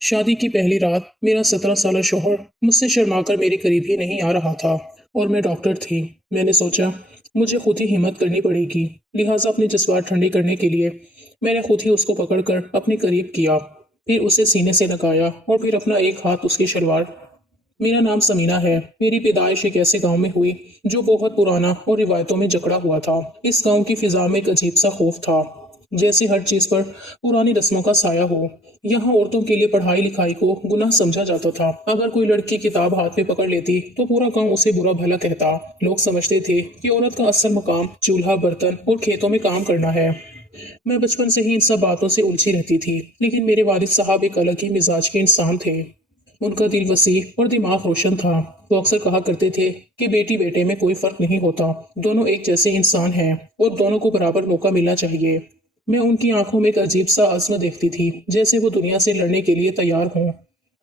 شادی کی پہلی رات میرا 17 سالہ شوہر مجھ سے شرما کر میرے قریب ہی نہیں آ رہا تھا اور میں ڈاکٹر تھی۔ میں نے سوچا مجھے خود ہی ہمت کرنی پڑے گی، لہٰذا اپنی جذبات ٹھنڈی کرنے کے لیے میں نے خود ہی اس کو پکڑ کر اپنے قریب کیا، پھر اسے سینے سے لگایا اور پھر اپنا ایک ہاتھ اس کی شلوار۔ میرا نام سمینہ ہے۔ میری پیدائش ایک ایسے گاؤں میں ہوئی جو بہت پرانا اور روایتوں میں جکڑا ہوا تھا۔ اس گاؤں کی فضا میں ایک عجیب سا خوف تھا، جیسے ہر چیز پر پرانی رسموں کا سایہ ہو۔ یہاں عورتوں کے لیے پڑھائی لکھائی کو گناہ سمجھا جاتا تھا۔ اگر کوئی لڑکی کتاب ہاتھ میں پکڑ لیتی تو پورا گاؤں اسے برا بھلا کہتا۔ لوگ سمجھتے تھے کہ عورت کا اصل مقام چولہا، برتن اور کھیتوں میں کام کرنا ہے۔ میں بچپن سے ہی ان سب باتوں سے الجھی رہتی تھی، لیکن میرے والد صاحب ایک الگ ہی مزاج کے انسان تھے۔ ان کا دل وسیع اور دماغ روشن تھا۔ وہ اکثر کہا کرتے تھے کہ بیٹی بیٹے میں کوئی فرق نہیں ہوتا، دونوں ایک جیسے انسان ہیں اور دونوں کو برابر موقع ملنا چاہیے۔ میں ان کی آنکھوں میں ایک عجیب سا عزم دیکھتی تھی، جیسے وہ دنیا سے لڑنے کے لیے تیار ہوں۔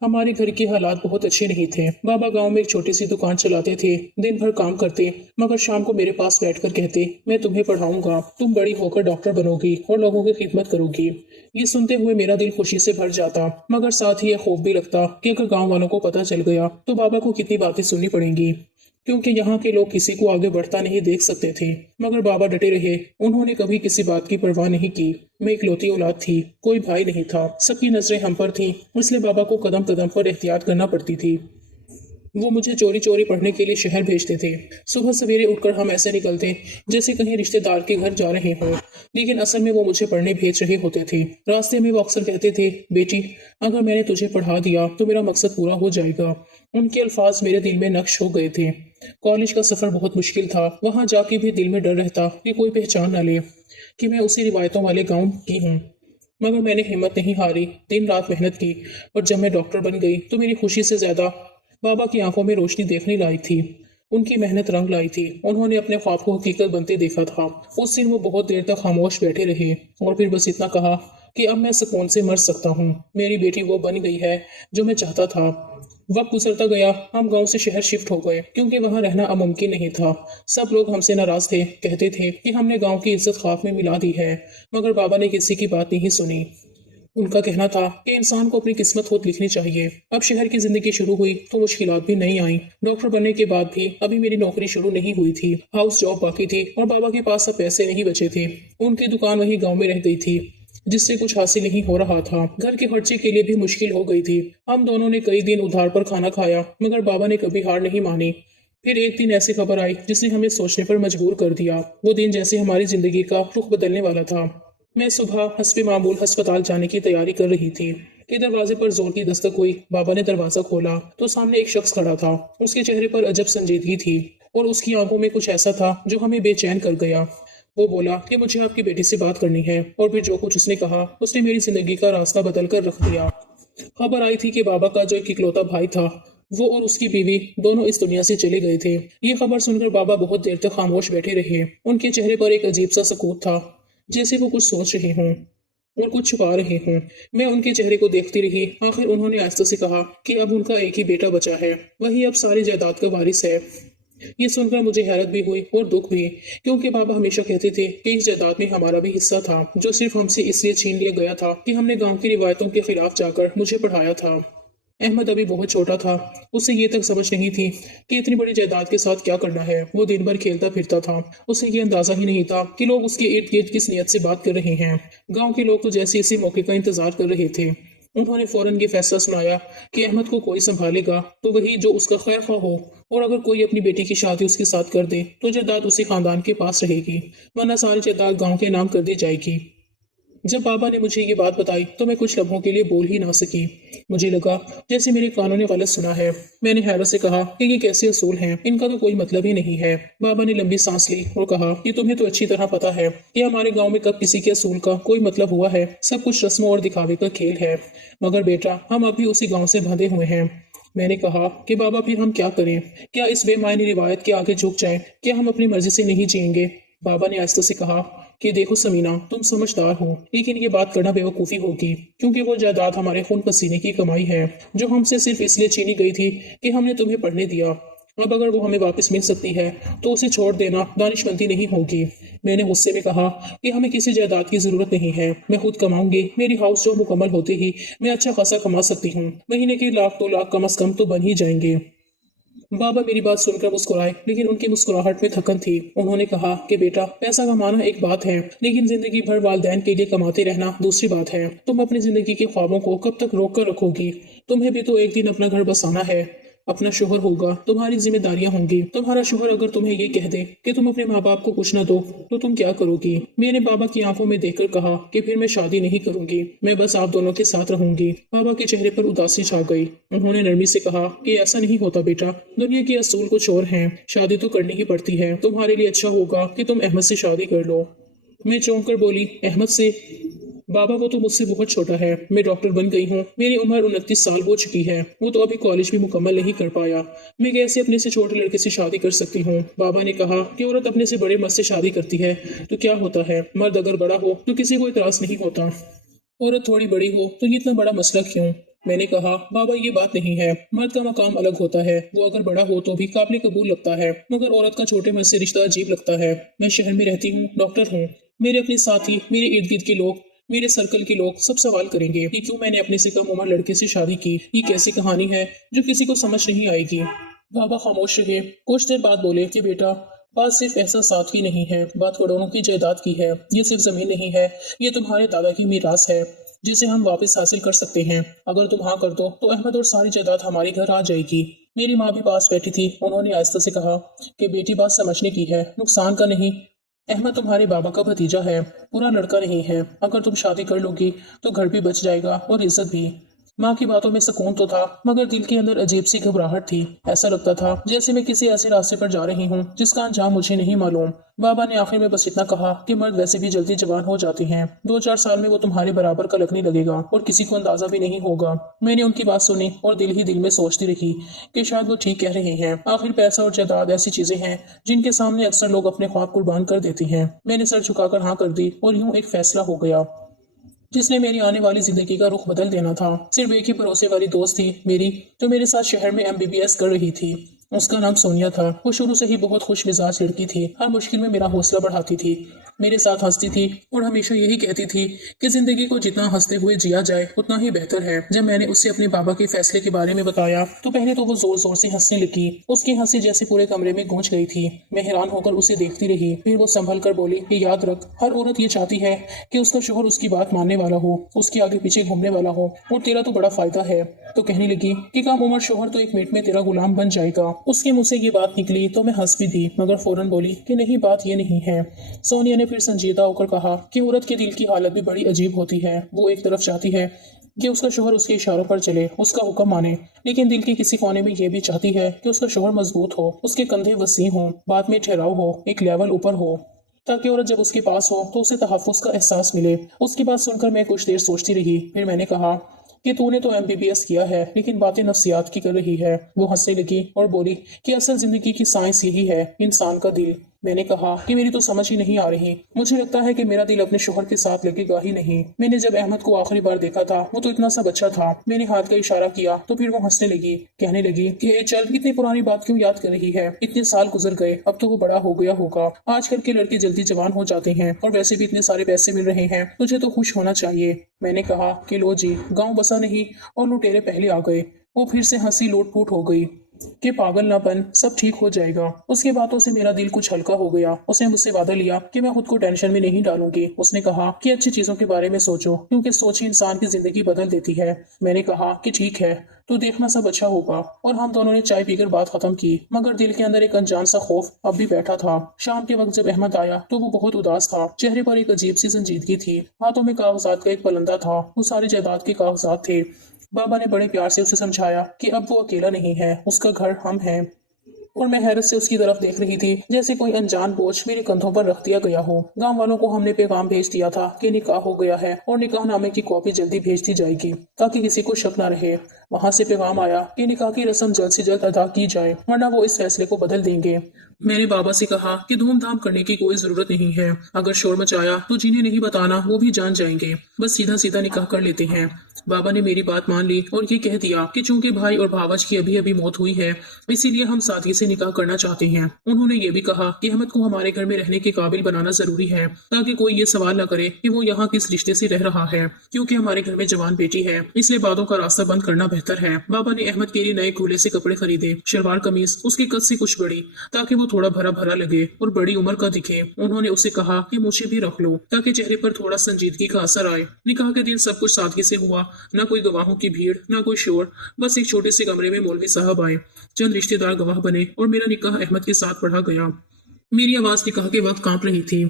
ہمارے گھر کے حالات بہت اچھے نہیں تھے۔ بابا گاؤں میں ایک چھوٹی سی دکان چلاتے تھے، دن بھر کام کرتے، مگر شام کو میرے پاس بیٹھ کر کہتے میں تمہیں پڑھاؤں گا، تم بڑی ہو کر ڈاکٹر بنو گی اور لوگوں کی خدمت کرو گی۔ یہ سنتے ہوئے میرا دل خوشی سے بھر جاتا، مگر ساتھ ہی یہ خوف بھی لگتا کہ اگر گاؤں والوں کو پتہ چل گیا تو بابا کو کتنی باتیں سننی پڑیں گی، کیونکہ یہاں کے لوگ کسی کو آگے بڑھتا نہیں دیکھ سکتے تھے۔ مگر بابا ڈٹے رہے، انہوں نے کبھی کسی بات کی پرواہ نہیں کی۔ میں اکلوتی اولاد تھی، کوئی بھائی نہیں تھا، سب کی نظریں ہم پر تھیں، اس لیے بابا کو قدم قدم پر احتیاط کرنا پڑتی تھی۔ وہ مجھے چوری چوری پڑھنے کے لیے شہر بھیجتے تھے۔ صبح سویرے اٹھ کر ہم ایسے نکلتے جیسے کہیں رشتے دار کے گھر جا رہے ہوں، لیکن اصل میں وہ مجھے پڑھنے بھیج رہے ہوتے تھے۔ راستے میں وہ اکثر کہتے تھے بیٹی، اگر میں نے تجھے پڑھا دیا تو میرا مقصد پورا ہو جائے گا۔ ان کے الفاظ میرے دل میں نقش ہو گئے تھے۔ کالج کا سفر بہت مشکل تھا، وہاں جا کے بھی دل میں ڈر رہتا کہ کوئی پہچان نہ لے کہ میں اسی روایتوں والے گاؤں کی ہوں۔ مگر میں نے ہمت نہیں ہاری، دن رات محنت کی، اور جب میں ڈاکٹر بن گئی تو میری خوشی سے زیادہ بابا کی آنکھوں میں روشنی دیکھنے لائی تھی۔ ان کی محنت رنگ لائی تھی، انہوں نے اپنے خواب کو حقیقت بنتے دیکھا تھا۔ اس دن وہ بہت دیر تک خاموش بیٹھے رہے اور پھر بس اتنا کہا کہ اب میں سکون سے مر سکتا ہوں، میری بیٹی وہ بن گئی ہے جو میں چاہتا تھا۔ وقت گزرتا گیا، ہم گاؤں سے شہر شفٹ ہو گئے کیونکہ وہاں رہنا اب ممکن نہیں تھا۔ سب لوگ ہم سے ناراض تھے، کہتے تھے کہ ہم نے گاؤں کی عزت خاک میں ملا دی ہے، مگر بابا نے کسی کی بات نہیں سنی۔ ان کا کہنا تھا کہ انسان کو اپنی قسمت خود لکھنی چاہیے۔ اب شہر کی زندگی شروع ہوئی تو مشکلات بھی نہیں آئیں۔ ڈاکٹر بننے کے بعد بھی ابھی میری نوکری شروع نہیں ہوئی تھی، ہاؤس جاب باقی تھی اور بابا کے پاس اب پیسے نہیں بچے تھے۔ ان کی دکان وہی گاؤں میں رہ گئی تھی جس سے کچھ حاصل نہیں ہو رہا تھا۔ گھر کے خرچے کے لیے بھی مشکل ہو گئی تھی۔ ہم دونوں نے کئی دن ادھار پر کھانا کھایا، مگر بابا نے کبھی ہار نہیں مانی۔ پھر ایک دن ایسی خبر آئی جس نے ہمیں سوچنے پر مجبور کر دیا۔ وہ دن جیسے ہماری زندگی کا رخ بدلنے والا تھا۔ میں صبح حسب معمول ہسپتال جانے کی تیاری کر رہی تھی کہ دروازے پر زور کی دستک ہوئی۔ بابا نے دروازہ کھولا تو سامنے ایک شخص کھڑا تھا۔ اس کے چہرے پر عجب سنجیدگی تھی اور اس کی آنکھوں میں کچھ ایسا تھا جو ہمیں بے چین کر گیا۔ وہ بولا کہ مجھے آپ کی بیٹی سے بات کرنی ہے، اور پھر جو کچھ اس نے کہا اس نے میری زندگی کا راستہ بدل کر رکھ دیا۔ خبر آئی تھی کہ بابا کا جو ایک اکلوتا بھائی تھا وہ اور اس کی بیوی دونوں اس دنیا سے چلے گئے تھے۔ یہ خبر سن کر بابا بہت دیر تک خاموش بیٹھے رہے۔ ان کے چہرے پر ایک عجیب سا سکوت تھا، جیسے وہ کچھ سوچ رہے ہوں اور کچھ چھپا رہے ہوں۔ میں ان کے چہرے کو دیکھتی رہی، آخر انہوں نے آہستہ سے کہا کہ اب ان کا ایک ہی بیٹا بچا ہے، وہی اب ساری جائیداد کا وارث ہے۔ یہ سن کر مجھے حیرت بھی ہوئی اور دکھ بھی، کیونکہ بابا ہمیشہ کہتے تھے کہ اس جائیداد میں ہمارا بھی حصہ تھا جو صرف ہم سے اس لیے چھین لیا گیا تھا کہ ہم نے گاؤں کی روایتوں کے خلاف جا کر مجھے پڑھایا تھا۔ احمد ابھی بہت چھوٹا تھا، اسے یہ تک سمجھ نہیں تھی کہ اتنی بڑی جائیداد کے ساتھ کیا کرنا ہے۔ وہ دن بھر کھیلتا پھرتا تھا، اسے یہ اندازہ ہی نہیں تھا کہ لوگ اس کے ارد گرد کس نیت سے بات کر رہے ہیں۔ گاؤں کے لوگ تو جیسے اسی موقع کا انتظار کر رہے تھے۔ انہوں نے فوراً یہ فیصلہ سنایا کہ احمد کو کوئی سنبھالے گا تو وہی جو اس کا خیر خواہ ہو، اور اگر کوئی اپنی بیٹی کی شادی اس کے ساتھ کر دے تو جائیداد اسی خاندان کے پاس رہے گی، ورنہ ساری جائیداد گاؤں کے نام کر دی جائے گی۔ جب بابا نے مجھے یہ بات بتائی تو میں کچھ لمحوں کے لیے بول ہی نہ سکی۔ مجھے لگا جیسے میرے کانوں نے غلط سنا ہے۔ میں نے حیرت سے کہا کہ یہ کیسے اصول ہیں، ان کا تو کوئی مطلب ہی نہیں ہے۔ بابا نے لمبی سانس لی اور کہا کہ تمہیں تو اچھی طرح پتا ہے کہ ہمارے گاؤں میں کب کسی کے اصول کا کوئی مطلب ہوا ہے، سب کچھ رسموں اور دکھاوے کا کھیل ہے۔ مگر بیٹا، ہم اب بھی اسی گاؤں سے بندھے ہوئے ہیں۔ میں نے کہا کہ بابا پھر ہم کیا کریں؟ کیا اس بے معنی روایت کے آگے جھک جائیں؟ کیا ہم اپنی مرضی سے نہیں جئیں گے؟ بابا نے آہستہ سے کہا کہ دیکھو سمینہ، تم سمجھدار ہو، لیکن یہ بات کرنا بیوقوفی ہوگی، کیونکہ وہ جائیداد ہمارے خون پسینے کی کمائی ہے جو ہم سے صرف اس لیے چھینی گئی تھی کہ ہم نے تمہیں پڑھنے دیا۔ अब अगर वो हमें वापस मिल सकती है तो उसे छोड़ देना दानिशमंदी नहीं होगी। मैंने गुस्से में कहा कि हमें किसी जायदाद की जरूरत नहीं है, मैं खुद कमाऊंगी। मेरी हाउस जॉब मुकम्मल होते ही मैं अच्छा खासा कमा सकती हूँ, महीने के 1 लाख 2 लाख कम से कम तो बन ही जाएंगे। बाबा मेरी बात सुनकर मुस्कुराए, लेकिन उनकी मुस्कुराहट में थकन थी। उन्होंने कहा कि बेटा, पैसा कमाना एक बात है, लेकिन जिंदगी भर वालिदैन के लिए कमाते रहना दूसरी बात है। तुम अपनी जिंदगी के ख्वाबों को कब तक रोक कर रखोगी? तुम्हें भी तो एक दिन अपना घर बसाना है, अपना शोहर होगा, तुम्हारी जिम्मेदारियां होंगी। तुम्हारा शोहर अगर तुम्हें ये कह दे कि तुम अपने माँ बाप को कुछ न दो तो तुम क्या करोगी? मैंने बाबा की आंखों में देखकर कहा कि फिर मैं शादी नहीं करूंगी, मैं बस आप दोनों के साथ रहूंगी। बाबा के चेहरे पर उदासी छा गई। उन्होंने नरमी से कहा कि ऐसा नहीं होता बेटा, दुनिया के असूल कुछ और हैं, शादी तो करनी ही पड़ती है। तुम्हारे लिए अच्छा होगा कि तुम अहमद से शादी कर लो। मैं चौंक कर बोली, अहमद से? बाबा, वो तो मुझसे बहुत छोटा है, मैं डॉक्टर बन गई हूँ, मेरी उम्र 29 साल हो चुकी है, वो तो अभी कॉलेज भी मुकम्मल नहीं कर पाया, मैं कैसे अपने से छोटे लड़के से शादी कर सकती हूँ? बाबा ने कहा कि औरत अपने से बड़े मर्द से शादी करती है तो क्या होता है, मर्द अगर बड़ा हो तो किसी को इतराज नहीं होता, औरत थोड़ी बड़ी हो तो ये इतना बड़ा मसला क्यों? मैंने कहा, बाबा ये बात नहीं है, मर्द का मकाम अलग होता है, वो अगर बड़ा हो तो भी काबिल कबूल लगता है, मगर औरत का छोटे मर्द से रिश्ता अजीब लगता है। मैं शहर में रहती हूँ, डॉक्टर हूँ, मेरे अपने साथी, मेरे इर्द गिर्द के लोग, मेरे सर्कल के लोग सब सवाल करेंगे कि क्यों मैंने अपने से कम उम्र लड़के से शादी की। ये कैसी कहानी है जो किसी को समझ नहीं आएगी। बाबा खामोश रहे, कुछ देर बाद बोले कि बेटा, बात सिर्फ एहसास की नहीं है, बात करोड़ों की जायदाद की है। ये सिर्फ जमीन नहीं है, ये तुम्हारे दादा की मीरास है जिसे हम वापस हासिल कर सकते हैं। अगर तुम हाँ कर दो तो अहमद और सारी जायदाद हमारे घर आ जाएगी। मेरी माँ भी पास बैठी थी, उन्होंने आहिस्ता से कहा कि बेटी, बात समझने की है, नुकसान का नहीं। अहमद तुम्हारे बाबा का भतीजा है, पूरा लड़का नहीं है। अगर तुम शादी कर लोगी तो घर भी बच जाएगा और इज्जत भी। माँ की बातों में सुकून तो था, मगर दिल के अंदर अजीब सी घबराहट थी। ऐसा लगता था जैसे मैं किसी ऐसे रास्ते पर जा रही हूँ जिसका अंजाम मुझे नहीं मालूम। बाबा ने आखिर में बस इतना कहा कि मर्द वैसे भी जल्दी जवान हो जाते हैं, 2-4 साल में वो तुम्हारे बराबर का लगने लगेगा और किसी को अंदाजा भी नहीं होगा। मैंने उनकी बात सुनी और दिल ही दिल में सोचती रही कि शायद वो ठीक कह रहे हैं। आखिर पैसा और जायदाद ऐसी चीजें हैं जिनके सामने अक्सर लोग अपने ख्वाब कुर्बान कर देते हैं। मैंने सर झुकाकर हाँ कर दी और यूं एक फैसला हो गया जिसने मेरी आने वाली जिंदगी का रुख बदल देना था। सिर्फ एक ही भरोसे वाली दोस्त थी मेरी, जो मेरे साथ शहर में MBBS कर रही थी। उसका नाम सोनिया था। वो शुरू से ही बहुत खुश मिजाज लड़की थी, हर मुश्किल में मेरा हौसला बढ़ाती थी, मेरे साथ हंसती थी और हमेशा यही कहती थी कि जिंदगी को जितना हंसते हुए जिया जाए उतना ही बेहतर है। जब मैंने उससे अपने बाबा के फैसले के बारे में बताया तो पहले तो वो जोर जोर से हंसने लगी। उसकी हंसी जैसे पूरे कमरे में गूंज गई थी। मैं हैरान होकर उसे देखती रही। फिर वो संभल कर बोली, ये याद रख, हर औरत ये चाहती है कि उसका शोहर उसकी बात मानने वाला हो, उसके आगे पीछे घूमने वाला हो, और तेरा तो बड़ा फायदा है। तो कहने लगी कि कम उम्र शोहर तो 1 मिनट में तेरा गुलाम बन जाएगा। उसके मुंह से ये बात निकली तो मैं हंस भी दी, मगर फौरन बोली कि नहीं, बात ये नहीं है। सोनिया ने फिर संजीदा होकर कहा कि औरत के दिल की हालत भी बड़ी अजीब होती है। वो एक तरफ चाहती है कि उसका शोहर उसके इशारों पर चले, उसका हुक्म माने, लेकिन दिल के किसी कोने में ये भी चाहती है कि उसका शोहर मजबूत हो, उसके कंधे वसी हों, बात में ठहराव हो, एक लेवल ऊपर हो, ताकि औरत जब उसके पास हो तो उसे तहफ़्फ़ुज़ का एहसास मिले। उसकी बात सुनकर मैं कुछ देर सोचती रही। फिर मैंने कहा कि तूने तो MBBS किया है, लेकिन बातें नफ्सियात की कर रही है। वो हंसने लगी और बोली कि असल जिंदगी की साइंस यही है, इंसान का दिल। मैंने कहा कि मेरी तो समझ ही नहीं आ रही, मुझे लगता है कि मेरा दिल अपने शोहर के साथ लगेगा ही नहीं। मैंने जब अहमद को आखिरी बार देखा था वो तो इतना सा बच्चा था। मैंने हाथ का इशारा किया तो फिर वो हंसने लगी, कहने लगी कि ए चल, इतनी पुरानी बात क्यों याद कर रही है, इतने साल गुजर गए, अब तो वो बड़ा हो गया होगा। आजकल के लड़के जल्दी जवान हो जाते हैं और वैसे भी इतने सारे पैसे मिल रहे हैं, तुझे तो खुश होना चाहिए। मैंने कहा कि लो जी, गाँव बसा नहीं और लुटेरे पहले आ गए। वो फिर से हंसी लूट फूट हो गई कि पागल ना बन, सब ठीक हो जाएगा। उसकी बातों से मेरा दिल कुछ हल्का हो गया। उसने मुझसे वादा लिया कि मैं खुद को टेंशन में नहीं डालूंगी। उसने कहा कि अच्छी चीजों के बारे में सोचो, क्योंकि सोच ही इंसान की जिंदगी बदल देती है। मैंने कहा कि ठीक है, तो देखना सब अच्छा होगा। और हम दोनों ने चाय पीकर बात खत्म की, मगर दिल के अंदर एक अनजान सा खौफ अब भी बैठा था। शाम के वक्त जब अहमद आया तो वो बहुत उदास था, चेहरे पर एक अजीब सी संजीदगी थी। हाथों में कागजात का एक पलंदा था, वो सारी जायदाद के कागजात थे। बाबा ने बड़े प्यार से उसे समझाया कि अब वो अकेला नहीं है, उसका घर हम हैं। और मैं हैरत से उसकी तरफ देख रही थी, जैसे कोई अनजान बोझ मेरे कंधों पर रख दिया गया हो। गांव वालों को हमने पैगाम भेज दिया था कि निकाह हो गया है और निकाह नामे की कॉपी जल्दी भेज दी जाएगी, ताकि किसी को शक न रहे। वहां से पैगाम आया कि निकाह की रस्म जल्द से जल्द अदा की जाए, वरना वो इस फैसले को बदल देंगे। मैंने बाबा से कहा कि धूमधाम करने की कोई जरूरत नहीं है। अगर शोर मचाया तो जिन्हें नहीं बताना वो भी जान जाएंगे। बस सीधा सीधा निकाह कर लेते हैं। बाबा ने मेरी बात मान ली और ये कह दिया कि चूंकि भाई और भावज की अभी अभी मौत हुई है, इसीलिए हम सादगी से निकाह करना चाहते हैं। उन्होंने ये भी कहा कि अहमद को हमारे घर में रहने के काबिल बनाना जरूरी है, ताकि कोई ये सवाल न करे कि वो यहाँ किस रिश्ते से रह रहा है। क्योंकि हमारे घर में जवान बेटी है, इसलिए बातों का रास्ता बंद करना बेहतर है। बाबा ने अहमद के लिए नए खुले से कपड़े खरीदे, शलवार कमीज उसके कद से कुछ बड़ी, ताकि वो थोड़ा भरा भरा लगे और बड़ी उम्र का दिखे। उन्होंने उसे कहा कि मुझे भी रख लो, ताकि चेहरे पर थोड़ा संजीदगी का असर आए। निकाह के दिन सब कुछ सादगी से हुआ, न कोई गवाहों की भीड़, न कोई शोर। बस एक छोटे से कमरे में मौलवी साहब आए, चंद रिश्तेदार गवाह बने और मेरा निकाह अहमद के साथ पढ़ा गया। मेरी आवाज निकाह के वक्त कांप रही थी।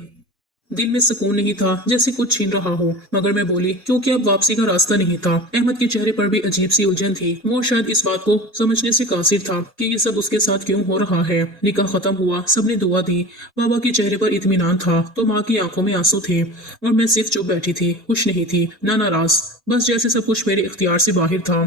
दिल में सुकून नहीं था, जैसे कुछ छीन रहा हो, मगर मैं बोली क्योंकि अब वापसी का रास्ता नहीं था। अहमद के चेहरे पर भी अजीब सी उलझन थी। वो शायद इस बात को समझने से कासिर था कि ये सब उसके साथ क्यों हो रहा है। निकाह खत्म हुआ, सबने दुआ दी। बाबा के चेहरे पर इत्मीनान था तो माँ की आंखों में आंसू थे, और मैं सिर्फ चुप बैठी थी, खुश नहीं थी ना नाराज। बस जैसे सब कुछ मेरे इख्तियार से बाहर था,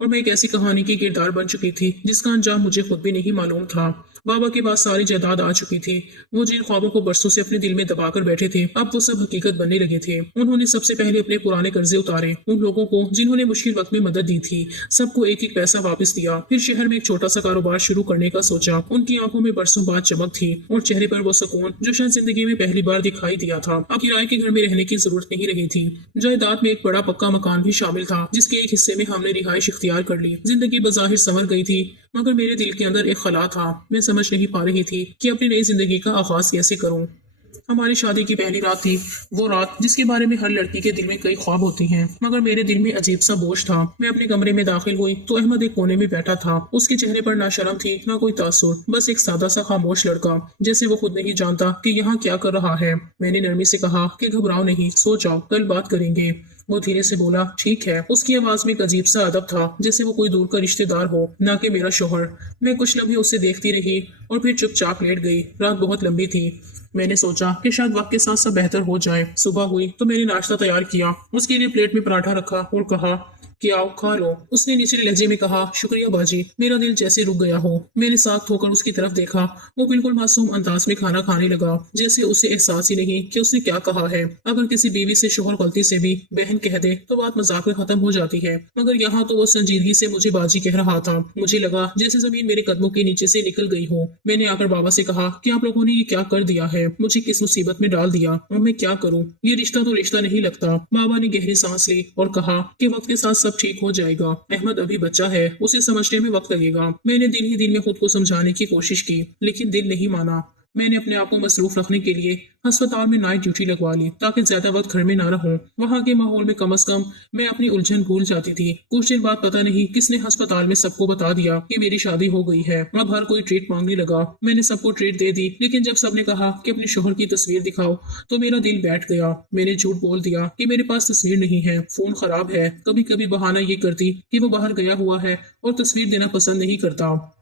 और मैं एक ऐसी कहानी की किरदार बन चुकी थी जिसका अंजाम मुझे खुद भी नहीं मालूम था। बाबा के पास सारी जायदाद आ चुकी थी। वो जिन ख्वाबों को बरसों से अपने दिल में दबाकर बैठे थे, अब वो सब हकीकत बनने लगे थे। उन्होंने सबसे पहले अपने पुराने कर्जे उतारे। उन लोगों को जिन्होंने मुश्किल वक्त में मदद दी थी, सबको एक एक पैसा वापस दिया। फिर शहर में एक छोटा सा कारोबार शुरू करने का सोचा। उनकी आंखों में बरसों बाद चमक थी और चेहरे पर वो सुकून जो शायद जिंदगी में पहली बार दिखाई दिया था। अब किराए के घर में रहने की जरूरत नहीं रही थी। जायदाद में एक बड़ा पक्का मकान भी शामिल था, जिसके एक हिस्से में हमने रिहाइश इख्तियार कर ली। जिंदगी बज़ाहिर संवर गई थी, मगर मेरे दिल के अंदर एक खला था। मैं समझ नहीं पा रही थी कि अपनी नई जिंदगी का आगाज कैसे करूं। हमारी शादी की पहली रात थी, वो रात जिसके बारे में हर लड़की के दिल में कई ख्वाब होती हैं, मगर मेरे दिल में अजीब सा बोझ था। मैं अपने कमरे में दाखिल हुई तो अहमद एक कोने में बैठा था। उसके चेहरे पर ना शर्म थी ना कोई तासुर, बस एक सादा सा खामोश लड़का, जैसे वो खुद नहीं जानता कि यहाँ क्या कर रहा है। मैंने नरमी से कहा कि घबराओ नहीं, सो जाओ, कल बात करेंगे। वो धीरे से बोला ठीक है। उसकी आवाज में एक अजीब सा अदब था, जैसे वो कोई दूर का रिश्तेदार हो, ना कि मेरा शोहर। मैं कुछ लम्हे उसे देखती रही और फिर चुपचाप लेट गई। रात बहुत लंबी थी। मैंने सोचा कि शायद वक्त के साथ सब बेहतर हो जाए। सुबह हुई तो मैंने नाश्ता तैयार किया, उसके लिए प्लेट में पराठा रखा और कहा कि आओ खा लो। उसने निचले लहजे में कहा शुक्रिया बाजी। मेरा दिल जैसे रुक गया हो। मैंने साथ होकर उसकी तरफ देखा। वो बिल्कुल मासूम अंदाज में खाना खाने लगा, जैसे उसे एहसास ही नहीं कि उसने क्या कहा है। अगर किसी बीवी से शोहर गलती से भी बहन कह दे तो बात मजाक में खत्म हो जाती है, मगर यहाँ तो वो संजीदगी से मुझे बाजी कह रहा था। मुझे लगा जैसे जमीन मेरे कदमों के नीचे से निकल गई हो। मैंने आकर बाबा से कहा कि आप लोगों ने ये क्या कर दिया है, मुझे किस मुसीबत में डाल दिया, और मैं क्या करूँ। ये रिश्ता तो रिश्ता नहीं लगता। बाबा ने गहरी सांस ली और कहा कि वक्त के साथ सब ठीक हो जाएगा। अहमद अभी बच्चा है, उसे समझने में वक्त लगेगा। मैंने दिल ही दिल में खुद को समझाने की कोशिश की, लेकिन दिल नहीं माना। मैंने अपने आप को मसरूफ रखने के लिए अस्पताल में नाइट ड्यूटी लगवा ली, ताकि ज्यादा वक्त घर में ना रहूं। वहां के माहौल में कम से कम मैं अपनी उलझन भूल जाती थी। कुछ दिन बाद पता नहीं किसने अस्पताल में सबको बता दिया कि मेरी शादी हो गई है। अब हर कोई ट्रीट मांगने लगा। मैंने सबको ट्रीट दे दी, लेकिन जब सबने कहा कि अपने शोहर की तस्वीर दिखाओ तो मेरा दिल बैठ गया। मैंने झूठ बोल दिया कि मेरे पास तस्वीर नहीं है, फोन खराब है। कभी कभी बहाना ये करती कि वो बाहर गया हुआ है और तस्वीर देना पसंद नहीं करता।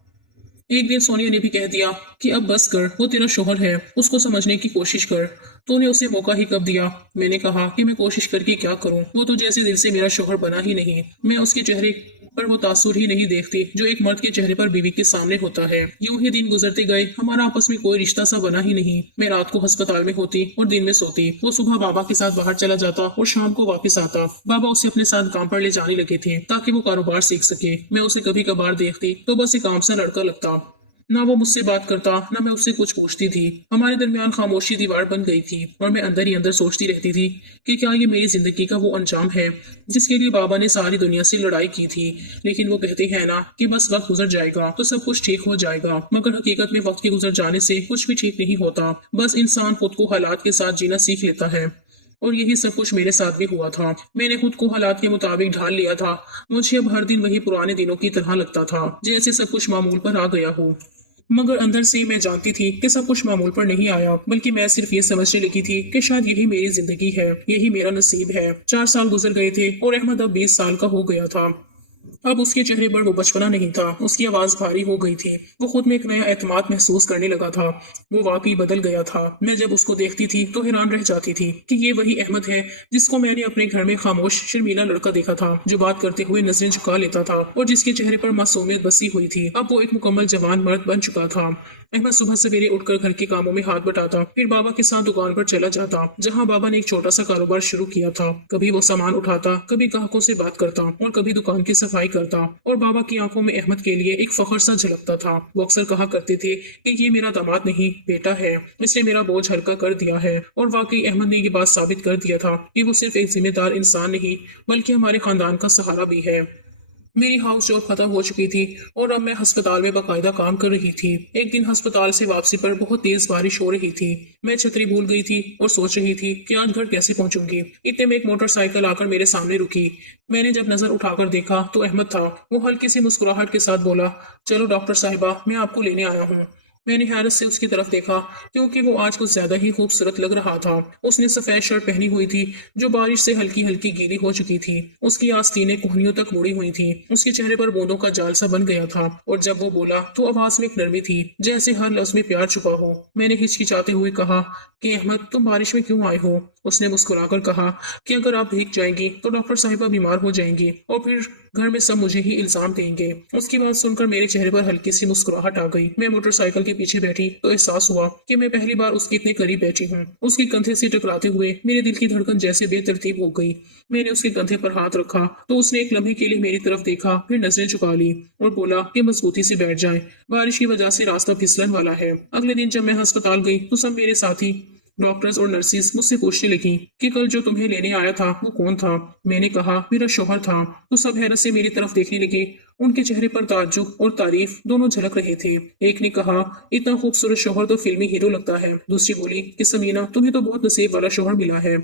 एक दिन सोनिया ने भी कह दिया कि अब बस कर, वो तेरा शोहर है, उसको समझने की कोशिश कर। तूने उसे मौका ही कब दिया। मैंने कहा कि मैं कोशिश करके क्या करूं, वो तो जैसे दिल से मेरा शोहर बना ही नहीं। मैं उसके चेहरे पर वो तासुर ही नहीं देखती जो एक मर्द के चेहरे पर बीवी के सामने होता है। यूं ही दिन गुजरते गए, हमारा आपस में कोई रिश्ता सा बना ही नहीं। मैं रात को अस्पताल में होती और दिन में सोती। वो सुबह बाबा के साथ बाहर चला जाता और शाम को वापस आता। बाबा उसे अपने साथ काम पर ले जाने लगे थे ताकि वो कारोबार सीख सके। मैं उसे कभी कभार देखती तो बस एक आम सा लड़का लगता। ना वो मुझसे बात करता, ना मैं उससे कुछ पूछती थी। हमारे दरमियान खामोशी दीवार बन गई थी, और मैं अंदर ही अंदर सोचती रहती थी कि क्या ये मेरी जिंदगी का वो अंजाम है जिसके लिए बाबा ने सारी दुनिया से लड़ाई की थी। लेकिन वो कहते हैं ना कि बस वक्त गुजर जाएगा तो सब कुछ ठीक हो जाएगा, मगर हकीकत में वक्त के गुजर जाने से कुछ भी ठीक नहीं होता। बस इंसान खुद को हालात के साथ जीना सीख लेता है, और यही सब कुछ मेरे साथ भी हुआ था। मैंने खुद को हालात के मुताबिक ढाल लिया था। मुझे अब हर दिन वही पुराने दिनों की तरह लगता था, जैसे सब कुछ मामूल पर आ गया हो। मगर अंदर से मैं जानती थी कि सब कुछ मामूल पर नहीं आया, बल्कि मैं सिर्फ ये समझने लगी थी कि शायद यही मेरी जिंदगी है, यही मेरा नसीब है। 4 साल गुजर गए थे और अहमद अब 20 साल का हो गया था। اب اس کے چہرے پر وہ بچپنا نہیں تھا، اس کی آواز بھاری ہو گئی تھی، وہ خود میں ایک نیا اعتماد محسوس کرنے لگا تھا۔ وہ واقعی بدل گیا تھا۔ میں جب اس کو دیکھتی تھی تو حیران رہ جاتی تھی کہ یہ وہی احمد ہے جس کو میں نے اپنے گھر میں خاموش شرمیلا لڑکا دیکھا تھا، جو بات کرتے ہوئے نظریں جھکا لیتا تھا اور جس کے چہرے پر معصومیت بسی ہوئی تھی۔ اب وہ ایک مکمل جوان مرد بن چکا تھا۔ احمد صبح سویرے اٹھ کر گھر کے کاموں میں ہاتھ بٹاتا، پھر بابا کے ساتھ دکان پر چلا جاتا جہاں بابا نے ایک چھوٹا سا کاروبار شروع کیا تھا۔ کبھی وہ سامان اٹھاتا، کبھی گاہکوں سے بات کرتا اور کبھی دکان کی صفائی کرتا، اور بابا کی آنکھوں میں احمد کے لیے ایک فخر سا جھلکتا تھا۔ وہ اکثر کہا کرتے تھے کہ یہ میرا داماد نہیں، بیٹا ہے، اس نے میرا بوجھ ہلکا کر دیا ہے۔ اور واقعی احمد نے یہ بات ثابت کر دیا تھا کہ وہ صرف ایک ذمہ دار انسان نہیں بلکہ ہمارے خاندان کا سہارا بھی ہے۔ میری ہاؤس جاب ختم ہو چکی تھی اور اب میں ہسپتال میں باقاعدہ کام کر رہی تھی۔ ایک دن ہسپتال سے واپسی پر بہت تیز بارش ہو رہی تھی۔ میں چھتری بھول گئی تھی اور سوچ رہی تھی کہ آج گھر کیسے پہنچوں گی۔ اتنے میں ایک موٹر سائیکل آ کر میرے سامنے رکی۔ میں نے جب نظر اٹھا کر دیکھا تو احمد تھا۔ وہ ہلکی سی مسکراہٹ کے ساتھ بولا، چلو ڈاکٹر صاحبہ، میں آپ کو لینے آیا ہوں۔ میں نے حیرت سے اس کی طرف دیکھا کیونکہ وہ آج کچھ زیادہ ہی خوبصورت لگ رہا تھا۔ اس نے سفید شرٹ پہنی ہوئی تھی جو بارش سے ہلکی ہلکی گیلی ہو چکی تھی۔ اس کی آستینیں کوہنیوں تک مڑی ہوئی تھیں۔ اس کے چہرے پر بوندوں کا جال سا بن گیا تھا، اور جب وہ بولا تو آواز میں ایک نرمی تھی جیسے ہر لفظ میں پیار چھپا ہو۔ میں نے ہچکچاتے ہوئے کہا کہ احمد، تم بارش میں کیوں آئے ہو؟ اس نے مسکرا کر کہا کہ اگر آپ بھیگ جائیں گی تو ڈاکٹر صاحبہ بیمار ہو جائیں گی اور پھر گھر میں سب مجھے ہی الزام دیں گے۔ اس کی بات سن کر میرے چہرے پر ہلکی سی مسکراہٹ آ گئی۔ میں موٹر سائیکل کے پیچھے بیٹھی تو احساس ہوا کہ میں پہلی بار اس کے اتنے قریب بیٹھی ہوں۔ اس کے کندھے سے ٹکراتے ہوئے میرے دل کی دھڑکن جیسے بے ترتیب ہو گئی۔ میں نے اس کے کندھے پر ہاتھ رکھا تو اس نے ایک لمحے کے لیے میری طرف دیکھا، پھر نظریں چکا لی اور بولا کہ مضبوطی سے بیٹھ جائیں، بارش کی وجہ سے راستہ پھسلن والا ہے۔ اگلے دن جب میں ہسپتال گئی تو سب میرے ساتھی ڈاکٹرز اور نرسز مجھ سے پوچھنے لگی کہ کل جو تمہیں لینے آیا تھا وہ کون تھا؟ میں نے کہا میرا شوہر تھا، تو سب حیرت سے میری طرف دیکھنے لگے۔ ان کے چہرے پر تعجب اور تعریف دونوں جھلک رہے تھے۔ ایک نے کہا، اتنا خوبصورت شوہر تو فلمی ہیرو لگتا ہے۔ دوسری بولی کہ سمینہ، تمہیں تو بہت نصیب والا شوہر ملا ہے۔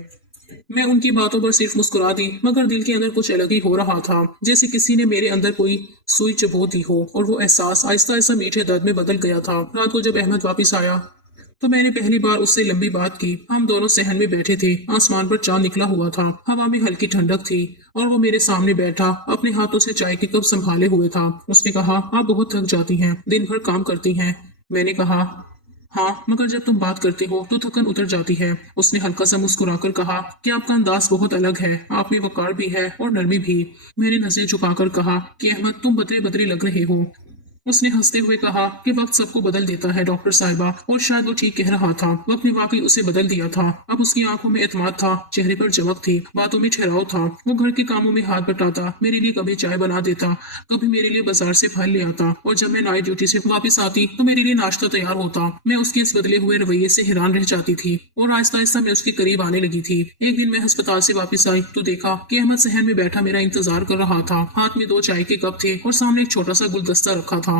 میں ان کی باتوں پر صرف مسکرا دی، مگر دل کے اندر کچھ الگ ہی ہو رہا تھا، جیسے کسی نے میرے اندر کوئی سوئی چبو دی ہو، اور وہ احساس آہستہ آہستہ میٹھے درد میں بدل گیا تھا۔ رات کو جب احمد واپس آیا تو میں نے پہلی بار اس سے لمبی بات کی۔ ہم دونوں صحن میں بیٹھے تھے، آسمان پر چاند نکلا ہوا تھا، ہوا میں ہلکی ٹھنڈک تھی، اور وہ میرے سامنے بیٹھا اپنے ہاتھوں سے چائے کی کپ سنبھالے ہوئے تھا۔ اس نے کہا، آپ بہت تھک جاتی ہیں، دن بھر کام کرتی ہیں۔ میں نے کہا، ہاں، مگر جب تم بات کرتے ہو تو تھکن اتر جاتی ہے۔ اس نے ہلکا سا مسکرا کر کہا کہ آپ کا انداز بہت الگ ہے، آپ میں وقار بھی ہے اور نرمی بھی۔ میں نے نظریں جھکا کر کہا کہ احمد، تم بدرے بدرے لگ رہے ہو۔ اس نے ہنستے ہوئے کہا کہ وقت سب کو بدل دیتا ہے ڈاکٹر صاحبہ، اور شاید وہ ٹھیک کہہ رہا تھا، وقت نے واقعی اسے بدل دیا تھا۔ اب اس کی آنکھوں میں اعتماد تھا، چہرے پر چمک تھی، باتوں میں ٹھہراؤ تھا۔ وہ گھر کے کاموں میں ہاتھ بٹاتا، میرے لیے کبھی چائے بنا دیتا، کبھی میرے لیے بازار سے پھل لے آتا، اور جب میں نائٹ ڈیوٹی سے واپس آتی تو میرے لیے ناشتہ تیار ہوتا۔ میں اس کے اس بدلے ہوئے رویے سے حیران رہ جاتی تھی، اور آہستہ آہستہ میں اس کے قریب آنے لگی تھی۔ ایک دن میں ہسپتال سے واپس آئی تو دیکھا کہ احمد صحن میں بیٹھا میرا انتظار کر رہا تھا۔ ہاتھ میں 2 چائے کے کپ تھے اور سامنے ایک چھوٹا سا گلدستہ رکھا تھا۔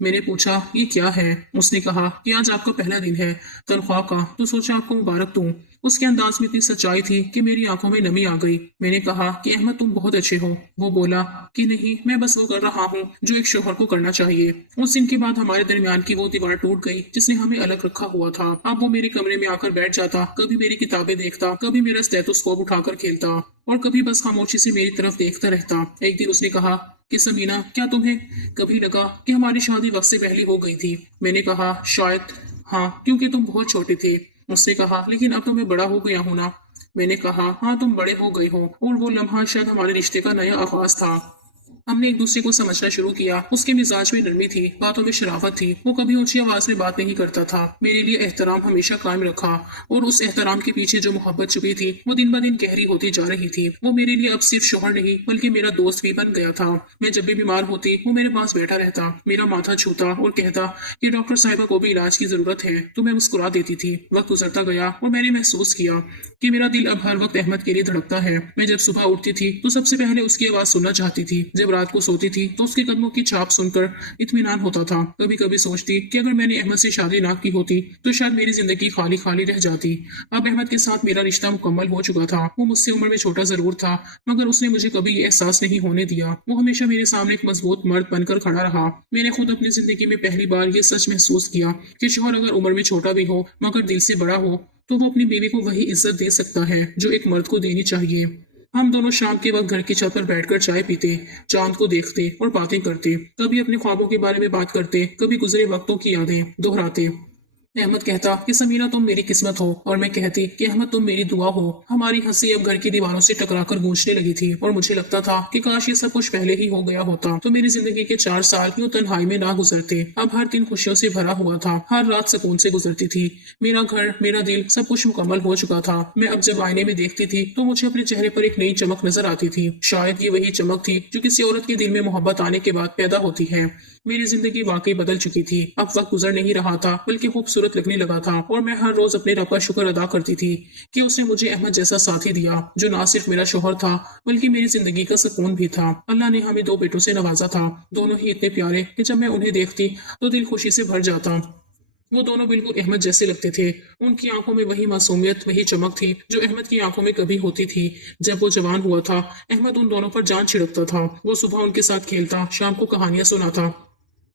میں نے پوچھا، یہ کیا ہے؟ اس نے کہا کہ آج آپ کا پہلا دن ہے تنخواہ کا، تو سوچا آپ کو مبارک دوں۔ اس کے انداز میں اتنی سچائی تھی کہ میری آنکھوں میں نمی آ گئی۔ میں نے کہا کہ احمد، تم بہت اچھے ہو۔ وہ بولا کہ نہیں، میں بس وہ کر رہا ہوں جو ایک شوہر کو کرنا چاہیے۔ اس دن کے بعد ہمارے درمیان کی وہ دیوار ٹوٹ گئی جس نے ہمیں الگ رکھا ہوا تھا۔ اب وہ میرے کمرے میں آ کر بیٹھ جاتا، کبھی میری کتابیں دیکھتا، کبھی میرا اسٹیتھوسکوپ اٹھا کر کھیلتا، اور کبھی بس خاموشی سے میری طرف دیکھتا رہتا۔ ایک دن اس نے کہا کہ سمینہ، کیا تمہیں کبھی لگا کہ ہماری شادی وقت سے پہلے ہو گئی تھی؟ میں نے کہا، شاید ہاں، کیونکہ تم بہت چھوٹے تھے۔ اس نے کہا، لیکن اب تو میں بڑا ہو گیا ہوں نا۔ میں نے کہا، ہاں، تم بڑے ہو گئے ہو، اور وہ لمحہ شاید ہمارے رشتے کا نیا آغاز تھا۔ ہم نے ایک دوسرے کو سمجھنا شروع کیا۔ اس کے مزاج میں نرمی تھی، باتوں میں شرافت تھی، وہ کبھی اونچی آواز میں بات نہیں کرتا تھا۔ میرے لیے احترام ہمیشہ قائم رکھا، اور اس احترام کے پیچھے جو محبت چھپی تھی وہ دن بہ دن گہری ہوتی جا رہی تھی۔ وہ میرے لیے اب صرف شوہر نہیں بلکہ میرا دوست بھی بن گیا تھا۔ میں جب بھی بیمار ہوتی وہ میرے پاس بیٹھا رہتا، میرا ماتھا چھوتا اور کہتا کہ ڈاکٹر صاحبہ کو بھی علاج کی ضرورت ہے، تو میں مسکرا دیتی تھی۔ وقت گزرتا گیا اور میں نے محسوس کیا کہ میرا دل اب ہر وقت احمد کے لیے دھڑکتا ہے۔ میں جب صبح اٹھتی تھی تو سب سے پہلے اس کی آواز سننا چاہتی تھی، جب رات کو سوتی تھی تو اس کے قدموں کی چھاپ سن کر اطمینان ہوتا تھا۔ کبھی کبھی سوچتی کہ اگر میں نے احمد سے شادی نہ کی ہوتی تو شاید میری زندگی خالی خالی رہ جاتی۔ اب احمد کے ساتھ میرا رشتہ مکمل ہو چکا تھا۔ وہ مجھ سے عمر میں چھوٹا ضرور تھا، مگر اس نے مجھے کبھی یہ احساس نہیں ہونے دیا۔ وہ ہمیشہ میرے سامنے ایک مضبوط مرد بن کر کھڑا رہا۔ میں نے خود اپنی زندگی میں پہلی بار یہ سچ محسوس کیا کہ شوہر اگر عمر میں چھوٹا بھی ہو مگر دل سے بڑا ہو تو وہ اپنی بیوی کو وہی عزت دے سکتا ہے جو ایک مرد کو دینی چاہیے۔ हम दोनों शाम के वक्त घर की छत पर बैठकर चाय पीते, चांद को देखते और बातें करते। कभी अपने ख्वाबों के बारे में बात करते, कभी गुजरे वक्तों की यादें दोहराते। अहमद कहता कि समीरा तुम मेरी किस्मत हो, और मैं कहती कि अहमद तुम मेरी दुआ हो। हमारी हंसी अब घर की दीवारों से टकराकर गूंजने लगी थी और मुझे लगता था कि काश ये सब कुछ पहले ही हो गया होता तो मेरी जिंदगी के 4 साल यूं तन्हाई में ना गुजरते। अब हर दिन खुशियों से भरा हुआ था, हर रात सुकून से गुजरती थी। मेरा घर, मेरा दिल, सब कुछ मुकम्मल हो चुका था। मैं अब जब आईने में देखती थी तो मुझे अपने चेहरे पर एक नई चमक नजर आती थी। शायद ये वही चमक थी जो किसी औरत के दिल में मोहब्बत आने के बाद पैदा होती है। मेरी जिंदगी वाकई बदल चुकी थी। अब वक्त गुजर नहीं रहा था बल्कि खूबसूरत लगने लगा था, और मैं हर रोज अपने रब का शुक्र अदा करती थी कि उसने मुझे अहमद जैसा साथी दिया, जो ना सिर्फ मेरा शोहर था बल्कि मेरी जिंदगी का सुकून भी था। अल्लाह ने हमें 2 बेटों से नवाजा था, दोनों ही इतने प्यारे कि जब मैं उन्हें देखती तो दिल खुशी से भर जाता। वो दोनों बिल्कुल अहमद जैसे लगते थे। उनकी आंखों में वही मासूमियत, वही चमक थी जो अहमद की आंखों में कभी होती थी। जब वो जवान हुआ था, अहमद उन दोनों पर जान छिड़कता था। वो सुबह उनके साथ खेलता, शाम को कहानियां सुनाता,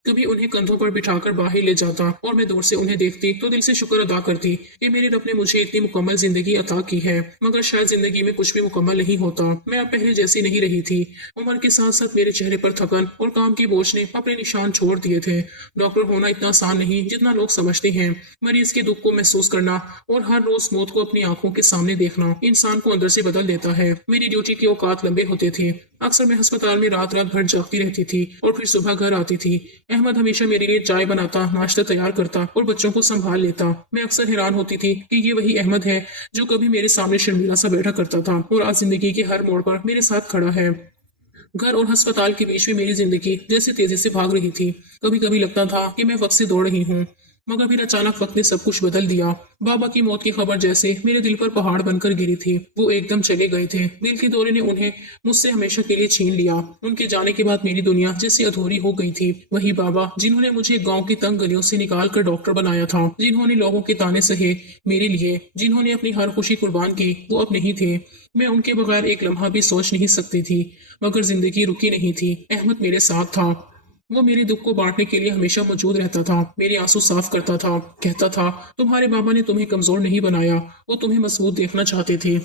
कभी उन्हें कंधों पर बिठाकर बाहर ले जाता, और मैं दूर से उन्हें देखती तो दिल से शुक्र अदा करती कि मेरे रब ने मुझे इतनी मुकम्मल जिंदगी अता की है। मगर शायद जिंदगी में कुछ भी मुकम्मल नहीं होता। मैं अब पहले जैसी नहीं रही थी। उम्र के साथ साथ मेरे चेहरे पर थकन और काम की बोझ ने अपने निशान छोड़ दिए थे। डॉक्टर होना इतना आसान नहीं जितना लोग समझते हैं। मरीज के दुख को महसूस करना और हर रोज मौत को अपनी आंखों के सामने देखना इंसान को अंदर से बदल देता है। मेरी ड्यूटी के औकात लंबे होते थे। अक्सर मैं अस्पताल में रात रात भर जागती रहती थी और फिर सुबह घर आती थी। अहमद हमेशा मेरे लिए चाय बनाता, नाश्ता तैयार करता और बच्चों को संभाल लेता। मैं अक्सर हैरान होती थी कि ये वही अहमद है जो कभी मेरे सामने शर्मीला सा बैठा करता था और आज जिंदगी के हर मोड़ पर मेरे साथ खड़ा है। घर और अस्पताल के बीच में मेरी जिंदगी जैसे तेजी से भाग रही थी। कभी कभी लगता था कि मैं वक्त से दौड़ रही हूँ, मगर फिर अचानक वक्त ने सब कुछ बदल दिया। बाबा की मौत की खबर जैसे मेरे दिल पर पहाड़ बनकर गिरी थी। वो एकदम चले गए थे। दिल के दौरे ने उन्हें मुझसे हमेशा के लिए छीन लिया। उनके जाने के बाद मेरी दुनिया जैसे अधूरी हो गई थी। वही बाबा जिन्होंने मुझे गांव की तंग गलियों से निकाल कर डॉक्टर बनाया था, जिन्होंने लोगों के ताने सहे मेरे लिए, जिन्होंने अपनी हर खुशी कुर्बान की, वो अब नहीं थे। मैं उनके बगैर एक लम्हा भी सोच नहीं सकती थी। मगर जिंदगी रुकी नहीं थी। अहमद मेरे साथ था। वो मेरे दुख को बांटने के लिए हमेशा मौजूद रहता था, मेरे आंसू साफ करता था, कहता था तुम्हारे बाबा ने तुम्हें कमजोर नहीं बनाया, वो तुम्हें मजबूत देखना चाहते थे।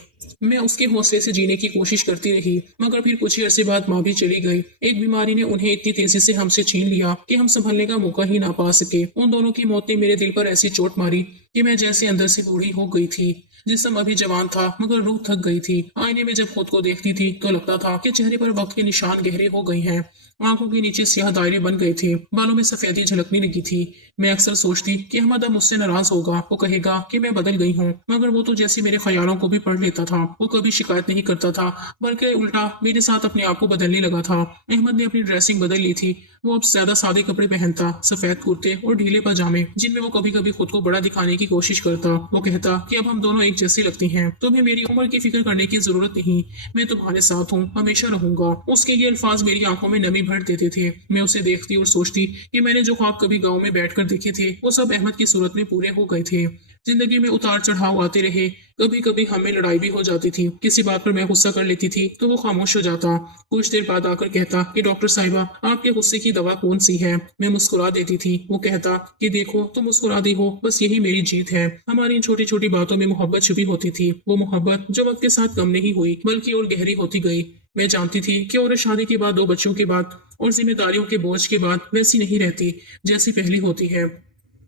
मैं उसके हौसले से जीने की कोशिश करती रही, मगर फिर कुछ ही अरसे बाद माँ भी चली गई। एक बीमारी ने उन्हें इतनी तेजी से हमसे छीन लिया कि हम संभलने का मौका ही ना पा सके। उन दोनों की मौत ने मेरे दिल पर ऐसी चोट मारी कि मैं जैसे अंदर से बूढ़ी हो गई थी। जिस्म अभी जवान था मगर रूह थक गई थी। आईने में जब खुद को देखती थी तो लगता था कि चेहरे पर वक्त के निशान गहरे हो गए हैं। आंखों के नीचे स्याह दायरे बन गए थे, बालों में सफेदी झलकने लगी थी। मैं अक्सर सोचती कि अहमद अब मुझसे नाराज होगा, वो कहेगा कि मैं बदल गई हूँ, मगर वो तो जैसे मेरे ख्यालों को भी पढ़ लेता था। वो कभी शिकायत नहीं करता था, बल्कि उल्टा मेरे साथ अपने आप को बदलने लगा था। अहमद ने अपनी ड्रेसिंग बदल ली थी। वो अब ज्यादा सादे कपड़े पहनता, सफेद कुर्ते और ढीले पजामे, जिनमें वो कभी कभी खुद को बड़ा दिखाने की कोशिश करता। वो कहता कि अब हम दोनों एक जैसी लगती हैं, तुम्हें मेरी उम्र की फिक्र करने की जरूरत नहीं, मैं तुम्हारे साथ हूँ, हमेशा रहूंगा। उसके ये अल्फाज मेरी आंखों में नमी भर देते थे। मैं उसे देखती और सोचती कि मैंने जो ख्वाब कभी गांव में बैठकर देखे थे वो सब अहमद की सूरत में पूरे हो गए थे। जिंदगी में उतार चढ़ाव आते रहे। कभी कभी हमें लड़ाई भी हो जाती थी। किसी बात पर मैं गुस्सा कर लेती थी तो वो खामोश हो जाता। कुछ देर बाद आकर कहता कि डॉक्टर साहिबा, आपके गुस्से की दवा कौन सी है। मैं मुस्कुरा देती थी। वो कहता कि देखो तुम मुस्कुरा दी हो, बस यही मेरी जीत है। हमारी इन छोटी छोटी बातों में मोहब्बत छुपी होती थी, वो मोहब्बत जो वक्त के साथ कम नहीं हुई बल्कि और गहरी होती गई। मैं जानती थी कि औरत शादी के बाद, 2 बच्चों के बाद और जिम्मेदारियों के बोझ के बाद वैसी नहीं रहती जैसी पहली होती है।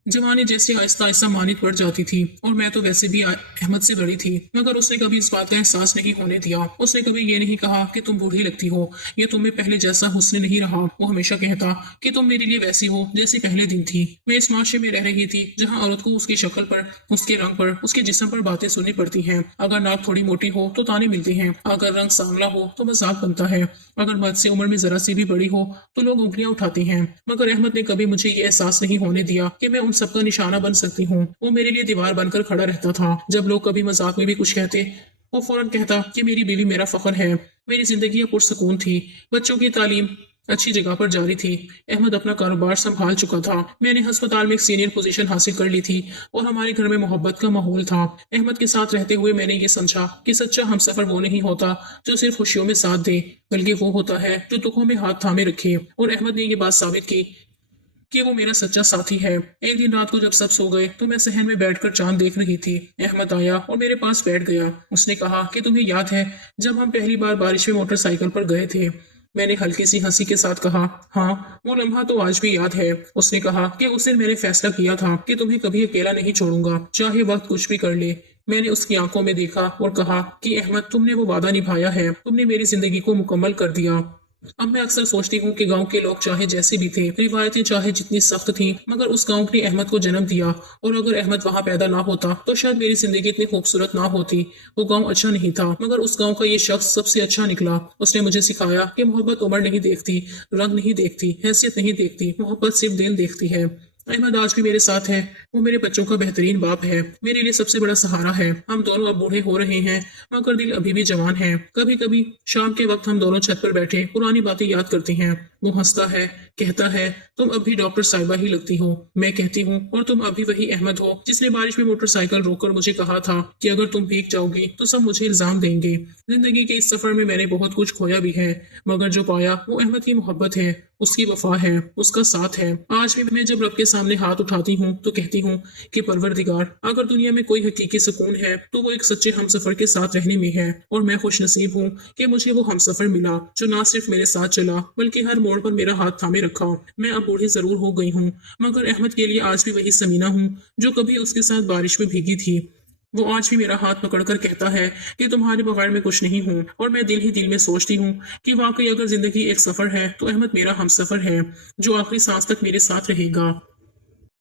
जवानी जैसे आहिस्ता आहिस्ता मानित पड़ जाती थी, और मैं तो वैसे भी अहमद से बड़ी थी, मगर उसने कभी इस बात का एहसास नहीं होने दिया। उसने कभी ये नहीं कहा कि तुम बूढ़ी लगती हो या तुम में पहले जैसा हुस्न नहीं रहा। वो हमेशा कहता कि तुम मेरे लिए वैसी हो जैसे पहले दिन थी। मैं इस माशरे में रह रही थी जहाँ औरत को उसकी शक्ल पर, उसके रंग पर, उसके जिस्म पर बातें सुननी पड़ती हैं। अगर नाक थोड़ी मोटी हो तो ताने मिलते हैं, अगर रंग सांवला हो तो मजाक बनता है, अगर मर्द से उम्र में जरा सी भी बड़ी हो तो लोग उंगलियां उठाते हैं। मगर अहमद ने कभी मुझे ये एहसास नहीं होने दिया कि मैं उन सबका निशाना बन सकती हूँ। वो मेरे लिए दीवार बनकर खड़ा रहता था। जब लोग कभी मजाक में भी कुछ कहते, वो फौरन कहता कि मेरी बीवी मेरा फख्र है। मेरी जिंदगी अब पुरसकून थी। बच्चों की तालीम अच्छी जगह पर जारी थी। अहमद अपना कारोबार संभाल चुका था। मैंने अस्पताल में एक सीनियर पोजीशन हासिल कर ली थी और हमारे घर में मोहब्बत का माहौल था। अहमद के साथ रहते हुए मैंने ये समझा कि सच्चा हमसफर वो नहीं होता जो सिर्फ खुशियों में साथ दे, बल्कि वो होता है जो दुखों में हाथ थामे रखे। और अहमद ने ये बात साबित की कि वो मेरा सच्चा साथी है। एक दिन रात को जब सब सो गए तो मैं सहन में बैठकर चांद देख रही थी। अहमद आया और मेरे पास बैठ गया। उसने कहा कि तुम्हें याद है जब हम पहली बार बारिश में मोटरसाइकिल पर गए थे। मैंने हल्की सी हंसी के साथ कहा, हाँ, वो लम्हा तो आज भी याद है। उसने कहा कि उस दिन मैंने फैसला किया था कि तुम्हें कभी अकेला नहीं छोड़ूंगा, चाहे वक्त कुछ भी कर ले। मैंने उसकी आंखों में देखा और कहा कि अहमद, तुमने वो वादा निभाया है, तुमने मेरी जिंदगी को मुकम्मल कर दिया। अब मैं अक्सर सोचती हूँ कि गांव के लोग चाहे जैसे भी थे, रिवायतें चाहे जितनी सख्त थीं, मगर उस गांव ने अहमद को जन्म दिया। और अगर अहमद वहां पैदा ना होता तो शायद मेरी जिंदगी इतनी खूबसूरत ना होती। वो गांव अच्छा नहीं था, मगर उस गांव का ये शख्स सबसे अच्छा निकला। उसने मुझे सिखाया कि मोहब्बत उम्र नहीं देखती, रंग नहीं देखती, हैसियत नहीं देखती, मोहब्बत सिर्फ दिल देखती है। अहमद आज भी मेरे साथ है। वो मेरे बच्चों का बेहतरीन बाप है, मेरे लिए सबसे बड़ा सहारा है। हम दोनों अब बूढ़े हो रहे हैं, मगर दिल अभी भी जवान है। कभी कभी शाम के वक्त हम दोनों छत पर बैठे पुरानी बातें याद करते हैं। वो हंसता है, कहता है, तुम अब भी डॉक्टर साहिबा ही लगती हो। मैं कहती हूँ, और तुम अभी वही अहमद हो जिसने बारिश में मोटरसाइकिल रोककर मुझे कहा था कि अगर तुम भीग जाओगी तो सब मुझे इल्जाम देंगे। जिंदगी के इस सफर में मैंने बहुत कुछ खोया भी है, मगर जो पाया वो अहमद की मोहब्बत है, उसकी वफा है, उसका साथ है। आज भी मैं जब रब के सामने हाथ उठाती हूँ तो कहती हूँ कि परवरदिगार, अगर दुनिया में कोई हकीकी सुकून है तो वो एक सच्चे हमसफर के साथ रहने में है। और मैं खुश नसीब हूँ कि मुझे वो हमसफर मिला जो ना सिर्फ मेरे साथ चला बल्कि हर मोड़ पर मेरा हाथ थामे रखा। मैं अब बूढ़ी जरूर हो गई हूँ, मगर अहमद के लिए आज भी वही समीना हूँ जो कभी उसके साथ बारिश में भीगी थी। वो आज भी मेरा हाथ पकड़कर कहता है कि तुम्हारे बगैर मैं कुछ नहीं हूँ। और मैं दिल ही दिल में सोचती हूँ कि वाकई अगर जिंदगी एक सफर है तो अहमद मेरा हमसफर है, जो आखिरी सांस तक मेरे साथ रहेगा।